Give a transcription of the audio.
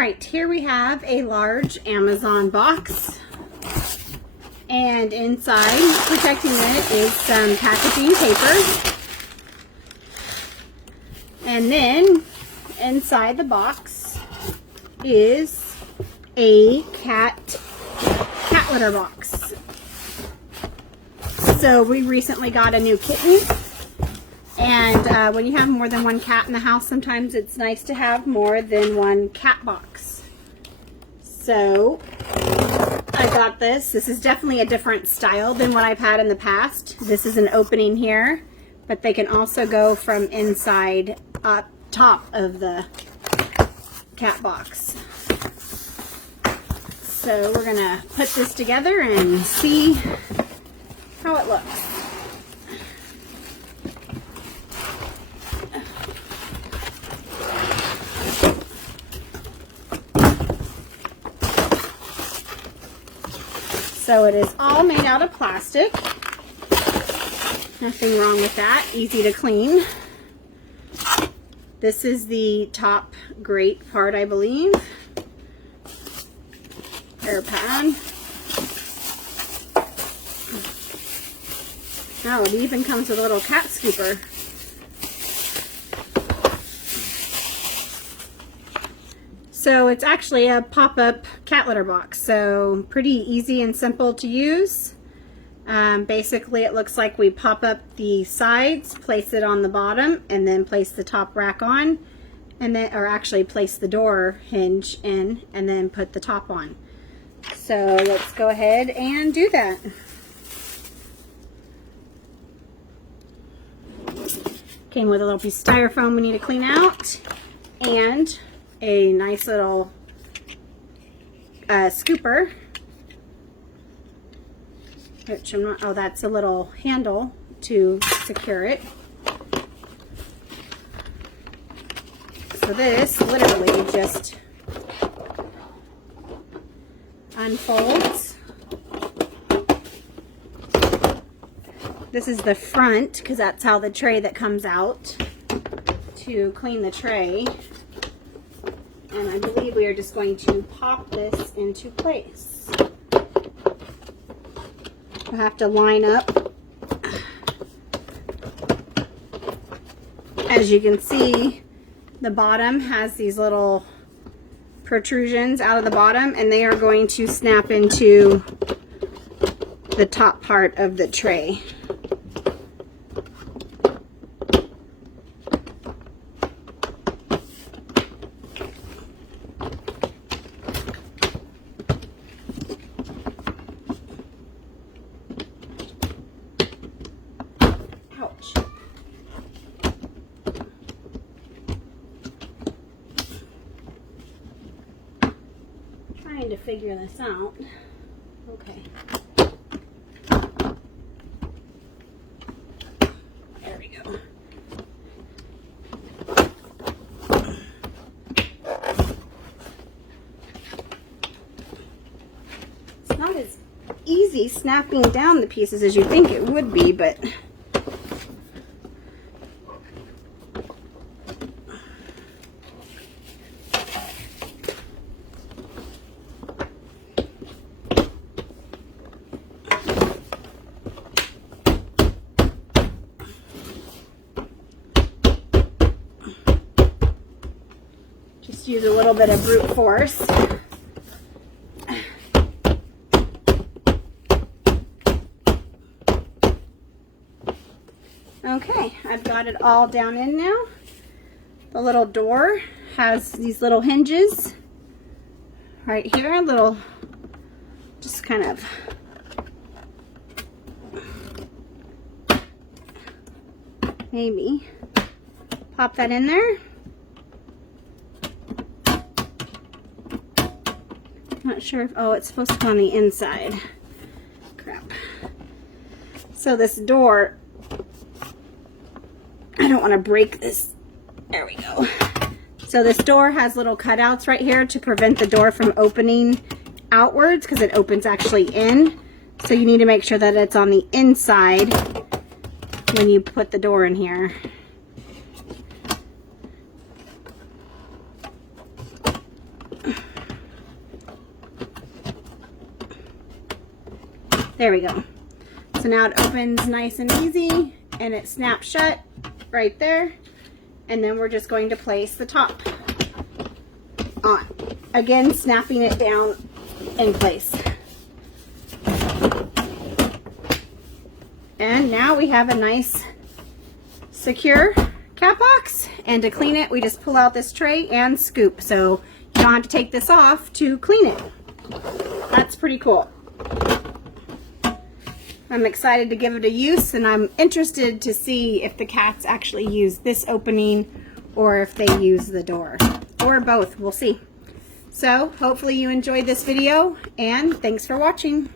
Right, here we have a large Amazon box, and inside, protecting it, is some packaging paper, and then inside the box is a cat litter box. So we recently got a new kitten, and when you have more than one cat in the house, sometimes it's nice to have more than one cat box. So I got this. This is definitely a different style than what I've had in the past. This is an opening here, but they can also go from inside up top of the cat box. So we're gonna put this together and see how it looks. So it is all made out of plastic. Nothing wrong with that. Easy to clean. This is the top grate part, I believe. Air pad. Oh, it even comes with a little cat scooper. So it's actually a pop-up cat litter box, so pretty easy and simple to use. Basically, it looks like we pop up the sides, place it on the bottom, and then place the top rack on, and then, or actually place the door hinge in, and then put the top on. So let's go ahead and do that. Came with a little piece of styrofoam we need to clean out, and a nice little scooper, which I'm not, oh, that's a little handle to secure it. So this literally just unfolds. This is the front, because that's how the tray that comes out to clean the tray. And I believe we are just going to pop this into place. I have to line up. As you can see, the bottom has these little protrusions out of the bottom, and they are going to snap into the top part of the tray. Ouch. Trying to figure this out. Okay. There we go. It's not as easy snapping down the pieces as you think it would be, but just use a little bit of brute force. Okay, I've got it all down in now. The little door has these little hinges right here, little, just kind of maybe pop that in there. Not sure if, oh, it's supposed to go on the inside. Crap. So this door, I don't want to break this. There we go. So this door has little cutouts right here to prevent the door from opening outwards, because it opens actually in. So you need to make sure that it's on the inside when you put the door in here. There we go. So now it opens nice and easy, and it snaps shut right there. And then we're just going to place the top on. Again, snapping it down in place. And now we have a nice secure cat box. And to clean it, we just pull out this tray and scoop. So you don't have to take this off to clean it. That's pretty cool. I'm excited to give it a use, and I'm interested to see if the cats actually use this opening or if they use the door, or both. We'll see. So hopefully you enjoyed this video, and thanks for watching.